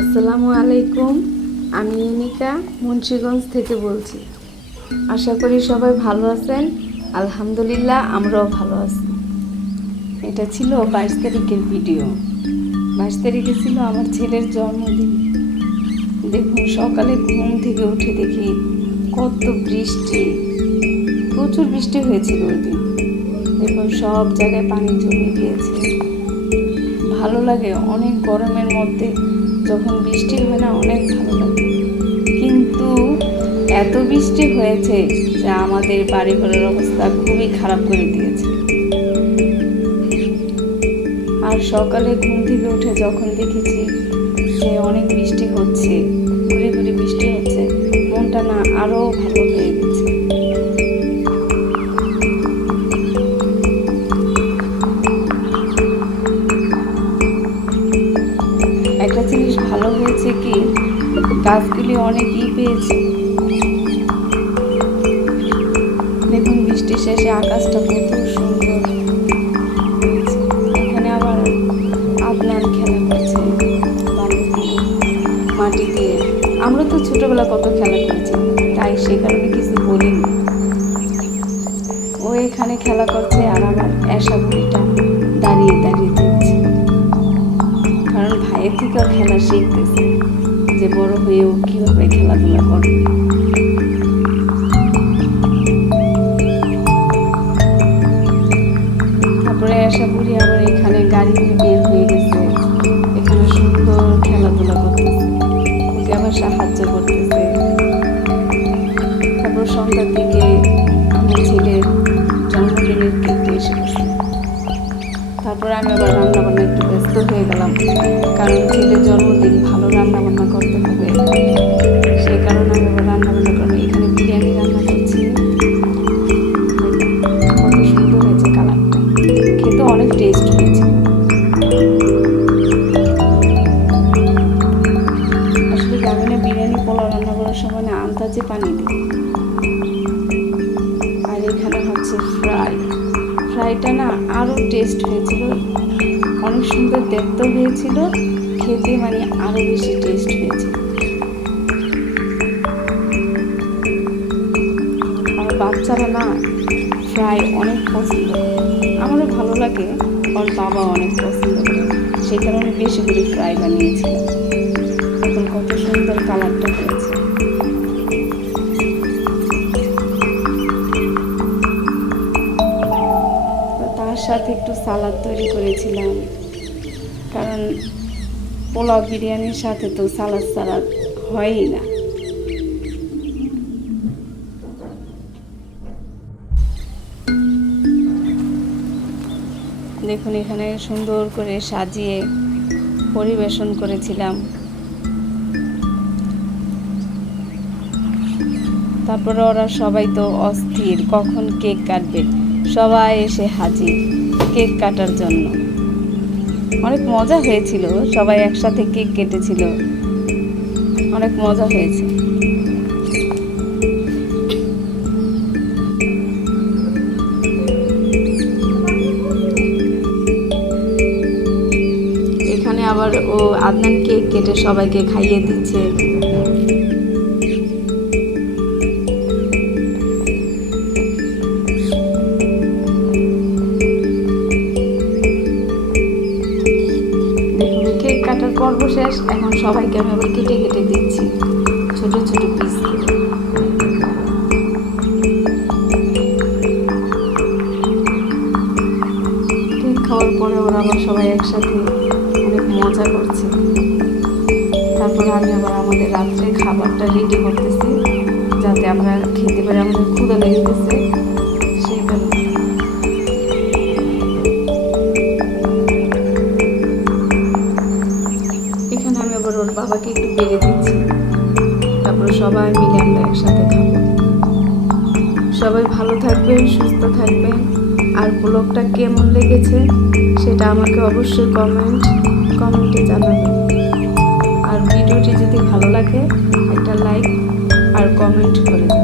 আসসালামু আলাইকুম, আমি ইনিকা মুন্সিগঞ্জ থেকে বলছি। আশা করি সবাই ভালো আছেন, আলহামদুলিল্লাহ আমরাও ভালো আছি। এটা ছিল বাইশ তারিখের ভিডিও। বাইশ তারিখে ছিল আমার ছেলের জন্মদিন। দেখুন, সকালে ঘুম থেকে উঠে দেখি কত বৃষ্টি। প্রচুর বৃষ্টি হয়েছিল ওই দিন। দেখুন, সব জায়গায় পানি জমে গিয়েছে। ভালো লাগে, অনেক গরমের মধ্যে যখন বৃষ্টি হয় না, অনেক ভালো লাগে। কিন্তু এত বৃষ্টি হয়েছে যে আমাদের বাড়ি ঘরের অবস্থা খুবই খারাপ করে দিয়েছে। আর সকালে ঘুম থেকে উঠে যখন দেখেছি যে অনেক বৃষ্টি হচ্ছে, ঘুরে ঘুরে বৃষ্টি হচ্ছে, মনটা না আরও ভালো হয়ে গেছে। একটা জিনিস ভালো হয়েছে কি? গাছগুলি অনেক ই পেয়েছে। দেখুন বৃষ্টি শেষে আকাশটা কত সুন্দর এখানে আবার আদনান খেলা করছে মাটি দিয়ে। আমরা তো ছোটবেলা কত খেলা করেছি, তাই সে কারণে কিছু বলিনি। ও এখানে খেলা করছে আর আমার এসা বুড়িটা দাঁড়িয়ে দাঁড়িয়ে থেকেও খেলা শিখতেছে, যে বড় হয়েও কীভাবে খেলাধুলা করবে তারপরে আশা করি আবার এখানে গাড়ি নিয়ে বের হয়ে গেছে। এখানে সুন্দর খেলাধুলা করতেছে ওকে আবার সাহায্য করতেছে। তারপর সন্ধ্যার দিকে তারপরে আমি আবার রান্না বান্না একটু ব্যস্ত হয়ে গেলাম। কারণ ছেলের জন্মদিন, ভালো রান্না বান্না করতে হবে। সেই কারণে আমি আবার রান্না বান্না করব। এখানে বিরিয়ানি রান্না করছি। কত সুন্দর হয়েছে কালারটা। খেতে অনেক টেস্ট হয়েছে। আসলে গ্রামীণে বিরিয়ানি, পোলাও রান্না করার সময় না আন্দাজে পানি দিই আর এখানে হচ্ছে ফ্রাই ফ্রাইটা না আরও টেস্ট হয়েছিল। অনেক সুন্দর দেখতেও হয়েছিল, খেতে মানে আরও বেশি টেস্ট হয়েছে। আর বাচ্চারা না ফ্রাই অনেক পছন্দ। আমারও ভালো লাগে ওর বাবা অনেক পছন্দ করে। সেই কারণে বেশি করে ফ্রাই বানিয়েছিলাম। এখন কত সুন্দর কালারটা হয়েছে। সাথে একটু সালাদ তৈরি করেছিলাম। কারণ পোলাও বিরিয়ানির সাথে তো সালাদ সালাদ হয়ই না। দেখুন, এখানে সুন্দর করে সাজিয়ে পরিবেশন করেছিলাম। তারপরে ওরা সবাই তো অস্থির, কখন কেক কাটবে? সবাই এসে হাজির কেক কাটার জন্য। অনেক মজা হয়েছিল, সবাই একসাথে কেক কেটেছিল। অনেক মজা হয়েছে। এখানে আবার ও আদনান কেক কেটে সবাইকে খাইয়ে দিচ্ছে। পর্ব শেষ এখন সবাইকে আমি আবার কেটে কেটে দিচ্ছি। ছোট ছোট পিস কেক খাওয়ার পরে ওরা আবার সবাই একসাথে অনেক মজা করছে। তারপরে আমি আবার আমাদের রাত্রে খাবারটা রেডি করতেছি, যাতে আমরা খেতে পারি, আমাদের ক্ষুদা লেগে আবার ওর বাবাকে একটু বেড়ে দিচ্ছি। তারপর সবাই মিলে আমরা একসাথে খাব। সবাই ভালো থাকবেন, সুস্থ থাকবেন। আর ব্লগটা কেমন লেগেছে সেটা আমাকে অবশ্যই কমেন্ট কমেন্টে জানাবেন। আর ভিডিওটি যদি ভালো লাগে, একটা লাইক আর কমেন্ট করে